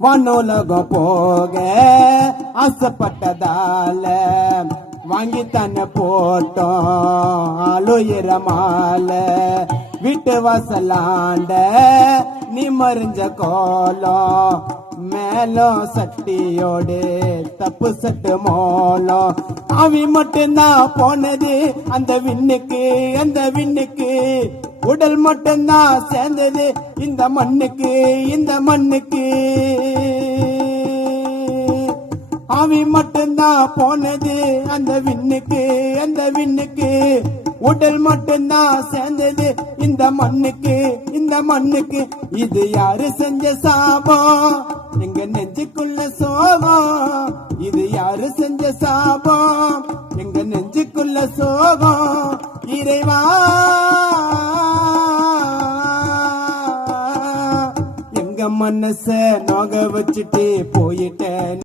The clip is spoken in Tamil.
வானுலகம் போக ஆசைப்பட்டதால வாங்கி தன்னை போட்டோம் ஆளுயிர மால வீட்டு வாசலாண்ட நீ மறிஞ்ச கோலம் மேலும் சட்டியோடு தப்பு சட்டு மோளம் அவி மட்டும்தான் போனது அந்த விண்ணுக்கு உடல் மட்டும்தான் சேர்ந்தது இந்த மண்ணுக்கு அவி மட்டும்தான் போனது அந்த விண்ணுக்கு உடல் மட்டும்தான் சேர்ந்தது இந்த மண்ணுக்கு இது யாரு செஞ்ச சாபம் எங்க நெஞ்சுக்குள்ள சோகம் இது யாரு செஞ்ச சாபம் எங்க நெஞ்சுக்குள்ள சோகம் இறைவா எங்க மனச நோக வச்சுட்டு போயிட்டேன்